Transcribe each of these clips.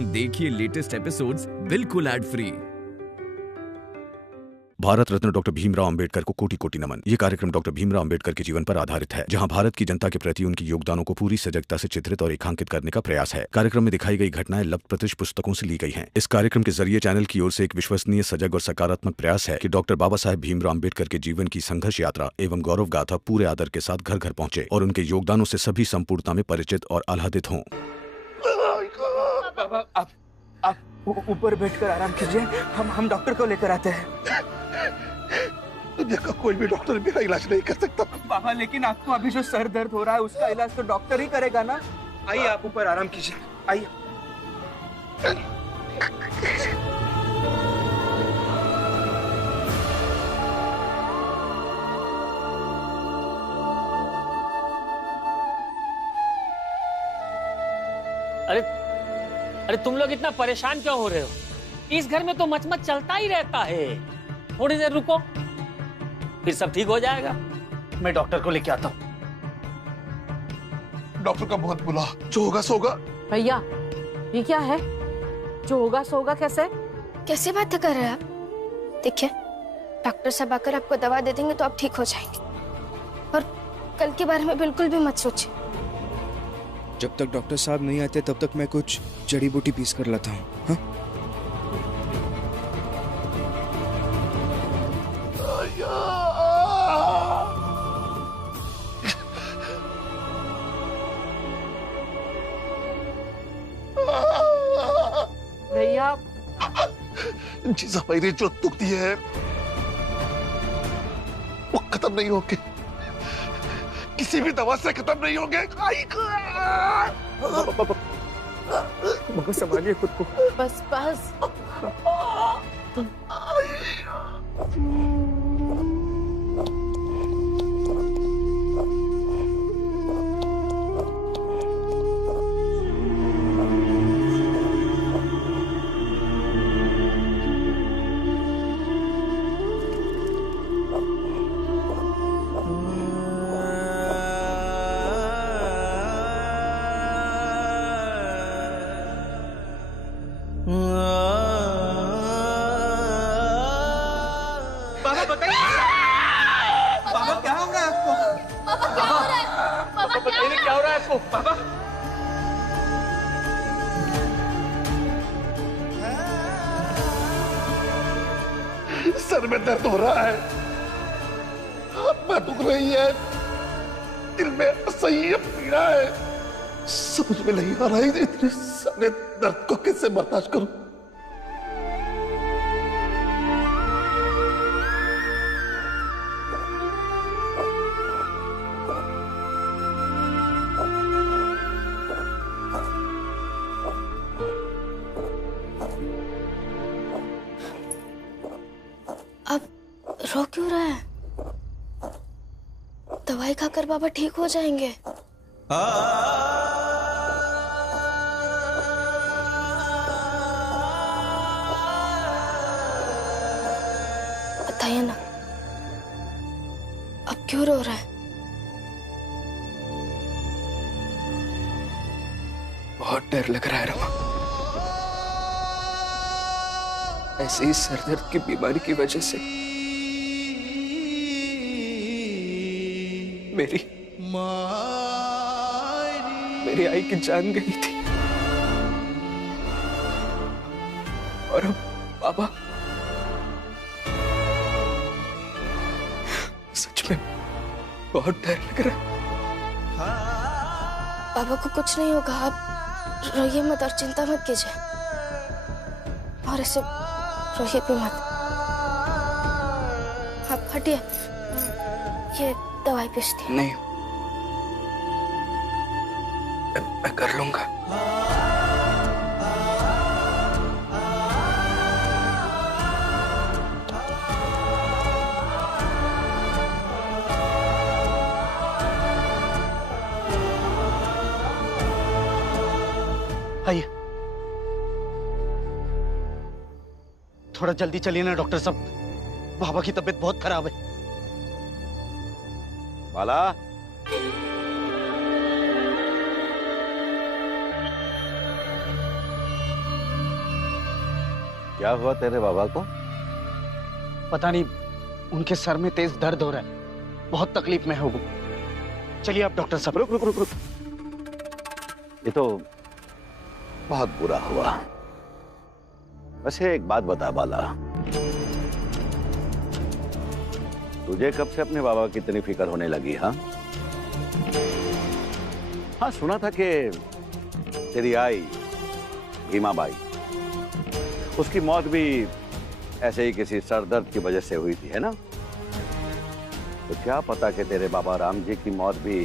देखिए latest episodes बिल्कुल ad free. Bharat Ratna doctor Bhimrao Ambedkar को कोटि कोटि नमन। ये कार्यक्रम डॉक्टर भीमराव अंबेडकर के जीवन पर आधारित है, जहां भारत की जनता के प्रति उनके योगदानों को पूरी सजगता से चित्रित और रेखांकित करने का प्रयास है। कार्यक्रम में दिखाई गई घटनाएं लब्ध पुस्तकों से ली गई हैं। इस कार्यक्रम के जरिए चैनल की ओर से एक विश्वसनीय, सजग और सकारात्मक प्रयास है कि डॉक्टर बाबा साहेब भीमराव अंबेडकर के जीवन की संघर्ष यात्रा एवं गौरव गाथा पूरे आदर के साथ घर घर पहुंचे और उनके योगदानों से सभी संपूर्णता में परिचित और आह्लादित हों। बाबा आप ऊपर बैठकर आराम कीजिए, हम डॉक्टर को लेकर आते हैं। दुनिया का कोई भी डॉक्टर मेरा इलाज नहीं कर सकता। बाबा लेकिन आपको अभी जो सर दर्द हो रहा है उसका इलाज तो डॉक्टर ही करेगा ना। आइए आप ऊपर आराम कीजिए, आइए। अरे तुम लोग इतना परेशान क्यों हो रहे हो? इस घर में तो मचमच चलता ही रहता है। थोड़ी देर रुको, फिर सब ठीक हो जाएगा। मैं डॉक्टर को लेके आता हूँ। डॉक्टर का बहुत बुला, जो होगा सोगा। भैया ये क्या है? जो होगा सोगा कैसे बात कर रहे हैं आप? देखिए डॉक्टर साहब आकर आपको दवा दे देंगे तो आप ठीक हो जाएंगे, और कल के बारे में बिल्कुल भी मत सोचिए। जब तक डॉक्टर साहब नहीं आते तब तक मैं कुछ जड़ी बूटी पीस कर लाता हूँ। हाँ? भैया जी मेरी जो दुखती है वो खत्म नहीं होगी, किसी भी दवा से खत्म नहीं होंगे। बाबा संभालिए खुद को। बस बाबा बताइए, बाबा क्या हो रहा है आपको? बाबा बताइए क्या हो रहा है आपको? बाबा सर में दर्द हो रहा है, हाथ में दुख रही है, दिल में असह्य पीड़ा है। समझ में नहीं आ रहा है इतने सारे दर्द को कैसे बर्दाश्त करूं। अब रो क्यों रहा है? दवाई खाकर बाबा ठीक हो जाएंगे। बताइए ना, अब क्यों रो रहा है? बहुत डर लग रहा है रमा। ऐसे ही सर दर्द की बीमारी की वजह से मेरी आई की जान गई थी, और अब बाबा, सच में बहुत डर लग रहा है। बाबा को कुछ नहीं होगा, आप रोइए मत और चिंता मत कीजिए, और ऐसे रोइए भी मत। आप हटिए, ये दवाई पीसती। नहीं, मैं कर लूंगा। आइए, थोड़ा जल्दी चलिए ना डॉक्टर साहब, बाबा की तबीयत बहुत खराब है। बाला, क्या हुआ तेरे बाबा को? पता नहीं, उनके सर में तेज दर्द हो रहा है, बहुत तकलीफ में है वो। चलिए आप डॉक्टर साहब। रुक रुक रुक रुक, ये तो बहुत बुरा हुआ। वैसे एक बात बता बाला, तुझे कब से अपने बाबा की इतनी फिक्र होने लगी? हाँ, सुना था कि तेरी आई भीमा बाई, उसकी मौत भी ऐसे ही किसी सर दर्द की वजह से हुई थी, है ना? तो क्या पता कि तेरे बाबा राम जी की मौत भी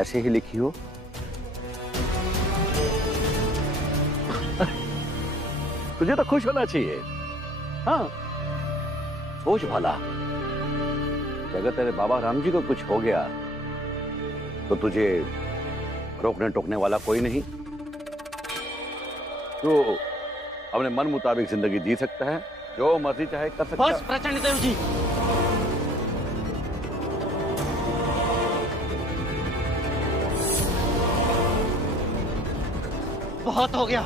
ऐसे ही लिखी हो। तुझे तो खुश होना चाहिए। हाँ, सोच भला, अगर तेरे बाबा राम जी को कुछ हो गया तो तुझे रोकने टोकने वाला कोई नहीं। तो अपने मन मुताबिक जिंदगी जी सकता है, जो मर्जी चाहे कर सकता है। बस प्रचंड देव जी, बहुत हो गया।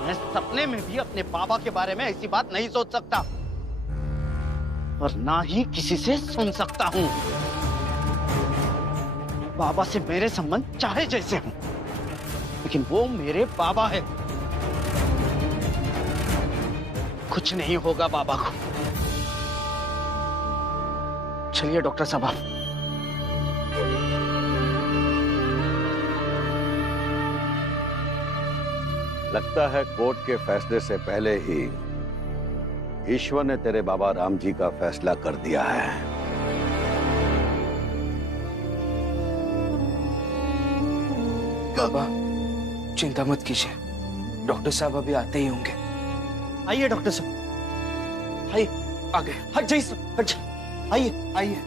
मैं सपने में भी अपने बाबा के बारे में ऐसी बात नहीं सोच सकता और ना ही किसी से सुन सकता हूं। बाबा से मेरे संबंध चाहे जैसे हों, लेकिन वो मेरे बाबा है। कुछ नहीं होगा बाबा को। चलिए डॉक्टर साहब। लगता है कोर्ट के फैसले से पहले ही ईश्वर ने तेरे बाबा राम जी का फैसला कर दिया है। बाबा चिंता मत कीजिए, डॉक्टर साहब अभी आते ही होंगे। आइए डॉक्टर साहब, आइए। आगे हट जाइए, हट जाइए। आइए आइए।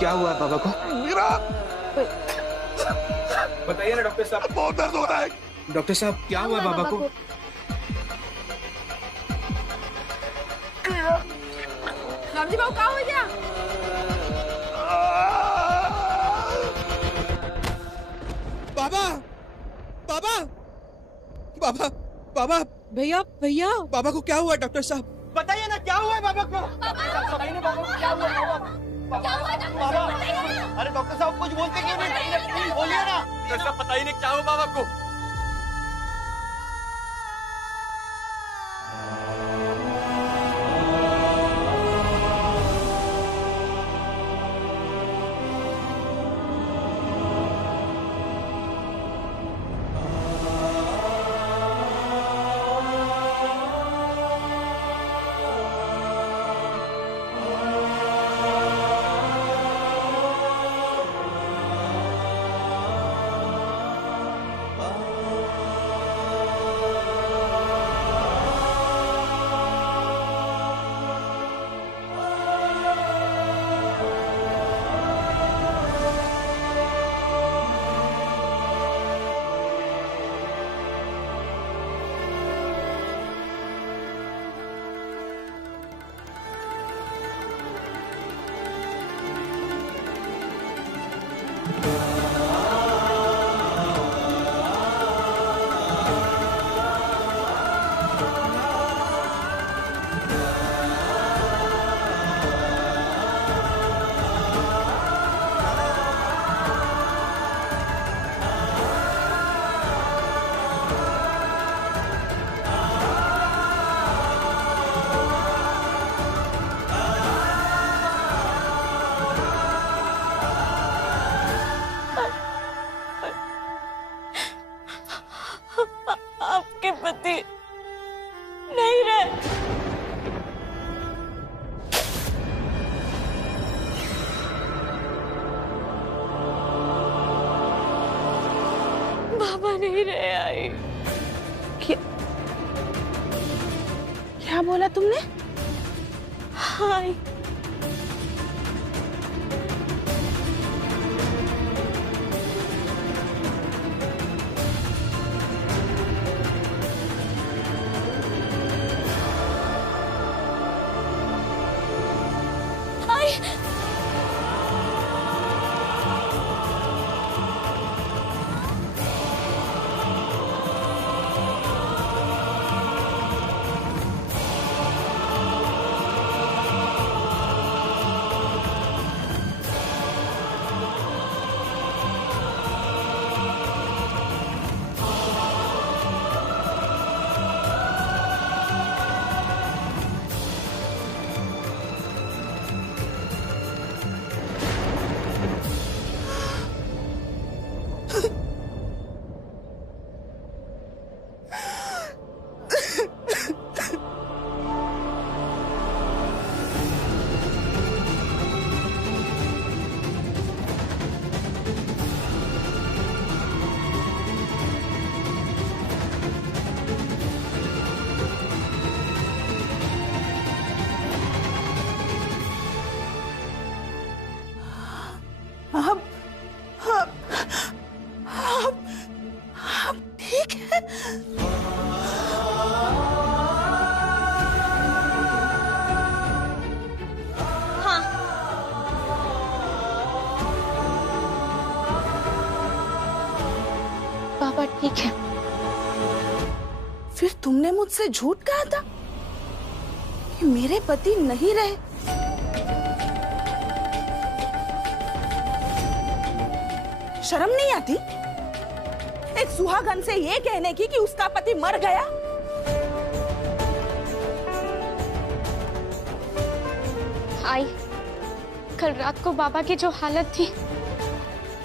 क्या हुआ बाबा को? मीरा, बताइए ना डॉक्टर साहब। बहुत दर्द हो रहा है। डॉक्टर साहब क्या हुआ बाबा को? रामजी बाबू क्या हो गया? बाबा बाबा बाबा बाबा भैया भैया, बाबा को क्या हुआ डॉक्टर साहब? बताइए ना क्या हुआ है बाबा को? बताइए ना बाबा को क्या हुआ है? बाबा, अरे डॉक्टर साहब कुछ बोलते क्यों नहीं? प्लीज बोलिए ना। डॉक्टर साहब बताइए ना क्या हुआ बाबा को? आपके पति नहीं रहे। बाबा नहीं रहे। आई क्या बोला तुमने? हाय ठीक है। फिर तुमने मुझसे झूठ कहा था कि मेरे पति नहीं रहे। शर्म नहीं आती एक सुहागन से ये कहने की कि उसका पति मर गया? आई, कल रात को बाबा की जो हालत थी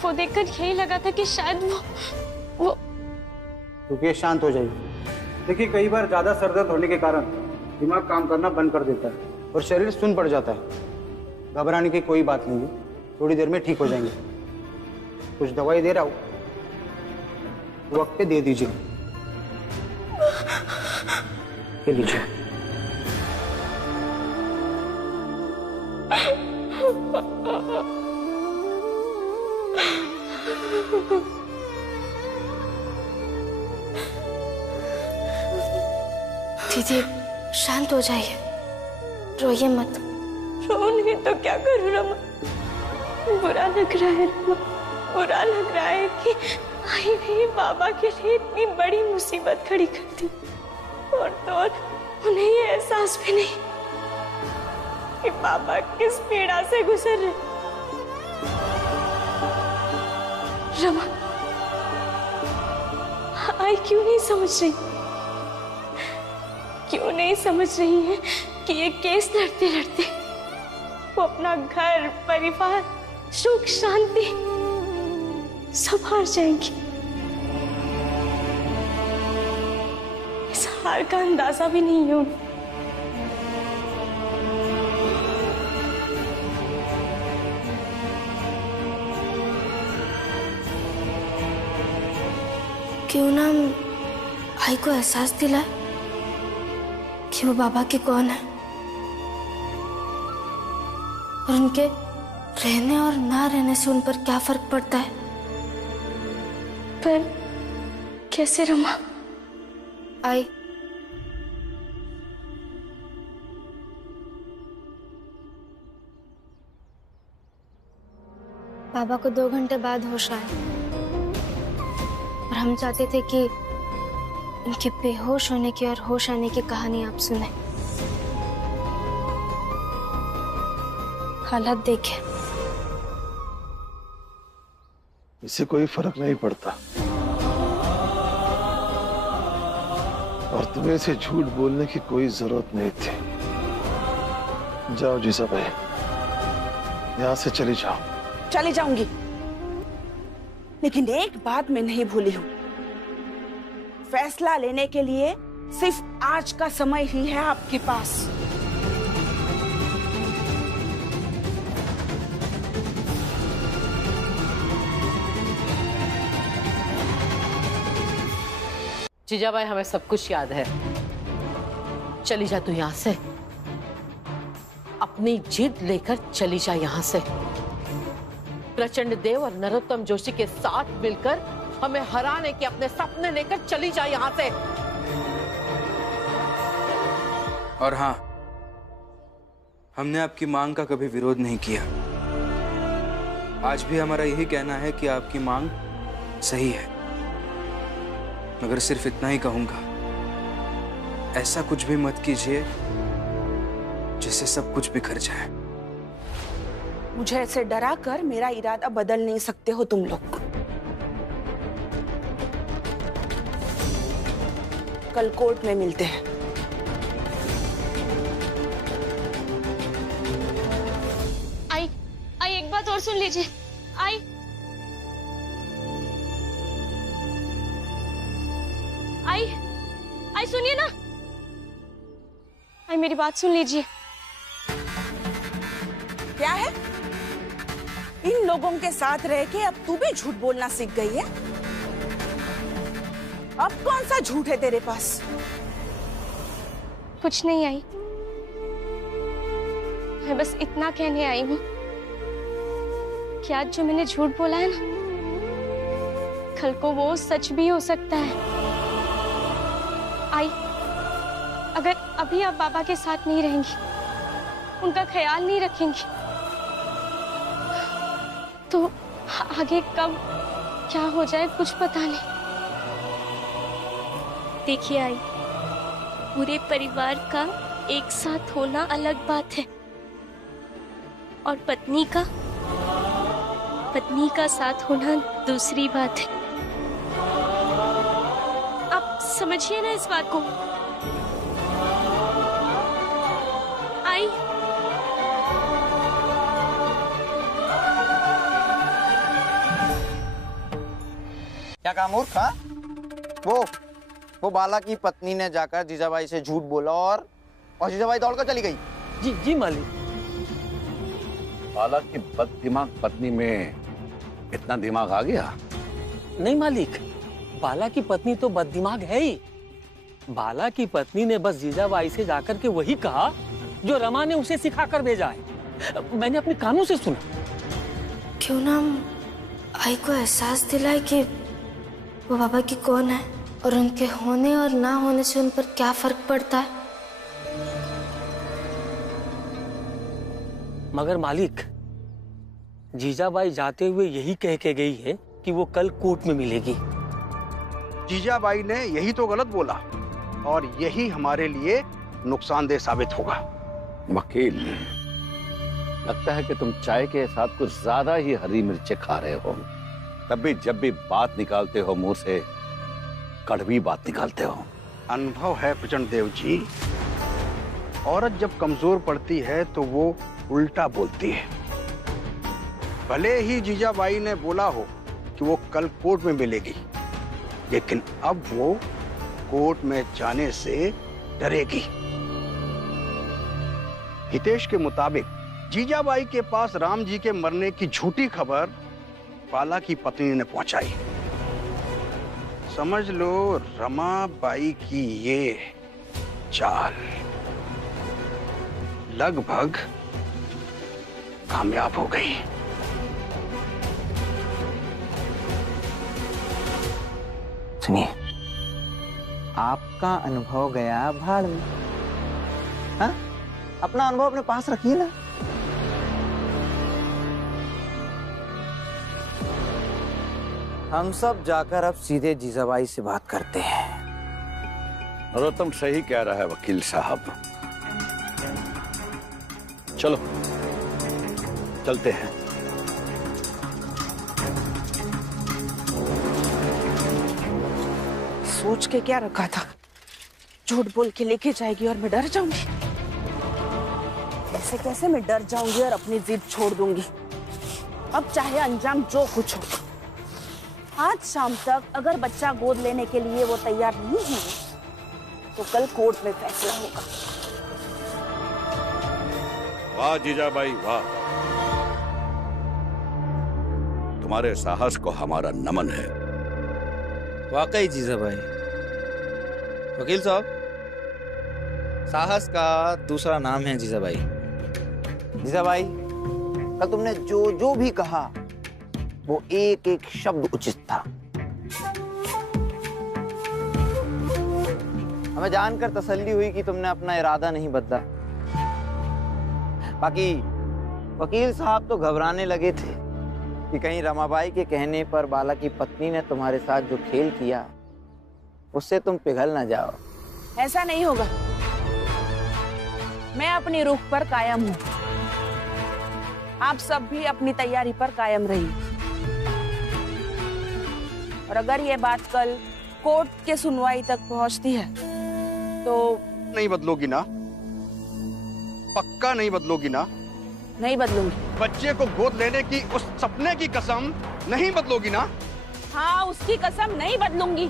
वो देखकर यही लगा था कि शायद वो रुकिए, शांत हो जाइए। देखिए, कई बार ज्यादा सरदर्द होने के कारण दिमाग काम करना बंद कर देता है और शरीर सुन्न पड़ जाता है। घबराने की कोई बात नहीं है, थोड़ी देर में ठीक हो जाएंगे। कुछ दवाई दे रहा हूँ, वक्त पे दे दीजिए। ये लीजिए। दीदी शांत हो जाइए, रोइए मत। रो नहीं तो क्या करूं रमा? बुरा लग रहा है रमा, बुरा लग रहा है कि आई नहीं बाबा के लिए इतनी बड़ी मुसीबत खड़ी कर दी, और तो और उन्हें ये एहसास भी नहीं कि बाबा किस पीड़ा से गुजर रहे। रमा, आई क्यों नहीं समझ रही? क्यों नहीं समझ रही है कि ये केस लड़ते लड़ते वो अपना घर, परिवार, सुख शांति सब हार जाएंगी। इस हार का अंदाजा भी नहीं है उन्हें। क्यों ना भाई को एहसास दिलाए कि वो बाबा के कौन है और उनके रहने और ना रहने से उन पर क्या फर्क पड़ता है। पर कैसे रमा? आई, बाबा को 2 घंटे बाद होश आया और हम चाहते थे कि उनके बेहोश होने की और होश आने की कहानी आप सुने। हालत देखे। इससे कोई फर्क नहीं पड़ता और तुम्हें इसे झूठ बोलने की कोई जरूरत नहीं थी। जाओ जीजा भाई, यहां से चली जाओ। चली जाऊंगी, लेकिन एक बात मैं नहीं भूली हूं। फैसला लेने के लिए सिर्फ आज का समय ही है आपके पास। जीजाबाई, हमें सब कुछ याद है। चली जा तू यहां से, अपनी जिद लेकर चली जा यहां से। प्रचंड देव और नरोत्तम जोशी के साथ मिलकर हमें हराने के अपने सपने लेकर चली जा यहां से। और हाँ, हमने आपकी मांग का कभी विरोध नहीं किया। आज भी हमारा यही कहना है कि आपकी मांग सही है, मगर सिर्फ इतना ही कहूंगा, ऐसा कुछ भी मत कीजिए जिससे सब कुछ बिखर जाए। मुझे ऐसे डरा कर मेरा इरादा बदल नहीं सकते हो तुम लोग। कल कोर्ट में मिलते हैं। आई एक बात और सुन लीजिए। आई सुनिए ना। आई मेरी बात सुन लीजिए। क्या है? इन लोगों के साथ रह के अब तू भी झूठ बोलना सीख गई है? अब कौन सा झूठ है तेरे पास? कुछ नहीं आई, मैं बस इतना कहने आई हूँ कि आज जो मैंने झूठ बोला है ना, कल को वो सच भी हो सकता है। आई, अगर अभी आप बाबा के साथ नहीं रहेंगी, उनका ख्याल नहीं रखेंगी, तो आगे कब क्या हो जाए कुछ पता नहीं। देखिए आई, पूरे परिवार का एक साथ होना अलग बात है और पत्नी का साथ होना दूसरी बात है। आप समझिए ना इस बात को। आई, क्या कहा मूर्ख? हाँ, वो बाला की पत्नी ने जाकर जीजाबाई से झूठ बोला और जीजाबाई दौड़कर चली गई। जी जी मालिक। बाला की बददिमाग पत्नी में इतना दिमाग आ गया? नहीं मालिक, बाला की पत्नी तो बददिमाग है ही। बाला की पत्नी ने बस जीजाबाई से जाकर के वही कहा जो रमा ने उसे सिखाकर भेजा है। मैंने अपने कानों से सुना। क्यों ना हम आई को एहसास दिलाए कि वो बाबा की कौन है और उनके होने और ना होने से उन पर क्या फर्क पड़ता है। मगर मालिक, जीजाबाई जाते हुए यही कह के गई है कि वो कल कोर्ट में मिलेगी। जीजाबाई ने यही तो गलत बोला और यही हमारे लिए नुकसानदेह साबित होगा। वकील, लगता है कि तुम चाय के साथ कुछ ज्यादा ही हरी मिर्चें खा रहे हो। तब भी जब भी बात निकालते हो मुंह से कड़वी बात निकालते हो। अनुभव है प्रचंड देव जी, औरत जब कमजोर पड़ती है तो वो उल्टा बोलती है। भले ही जीजाबाई ने बोला हो कि वो कल कोर्ट में मिलेगी, लेकिन अब वो कोर्ट में जाने से डरेगी। हितेश के मुताबिक जीजाबाई के पास राम जी के मरने की झूठी खबर बाला की पत्नी ने पहुंचाई। समझ लो रमाबाई की ये चाल लगभग कामयाब हो गई। सुनिए, आपका अनुभव गया भाड़ में। हाँ? अपना अनुभव अपने पास रखिए ना। हम सब जाकर अब सीधे जीजाबाई से बात करते हैं। नरोत्तम सही कह रहा है वकील साहब। चलो चलते हैं। सोच के क्या रखा था, झूठ बोल के लेके जाएगी और मैं डर जाऊंगी। ऐसे कैसे मैं डर जाऊंगी और अपनी जिद छोड़ दूंगी। अब चाहे अंजाम जो कुछ हो, आज शाम तक अगर बच्चा गोद लेने के लिए वो तैयार नहीं हुई तो कल कोर्ट में फैसला होगा। वाह जीजाबाई वाह, तुम्हारे साहस को हमारा नमन है। वाकई जीजाबाई। वकील साहब, साहस का दूसरा नाम है जीजाबाई। जीजाबाई, कल तुमने जो भी कहा वो एक एक शब्द उचित था। हमें जानकर तसल्ली हुई कि तुमने अपना इरादा नहीं बदला। बाकी वकील साहब तो घबराने लगे थे कि कहीं रमाबाई के कहने पर बाला की पत्नी ने तुम्हारे साथ जो खेल किया उससे तुम पिघल ना जाओ। ऐसा नहीं होगा। मैं अपनी रुख पर कायम हूं। आप सब भी अपनी तैयारी पर कायम रहिए। और अगर ये बात कल कोर्ट के सुनवाई तक पहुंचती है तो नहीं बदलोगी ना? पक्का नहीं बदलोगी ना? नहीं बदलूंगी। बच्चे को गोद लेने की उस सपने की कसम नहीं बदलोगी ना? हाँ, उसकी कसम नहीं बदलूंगी।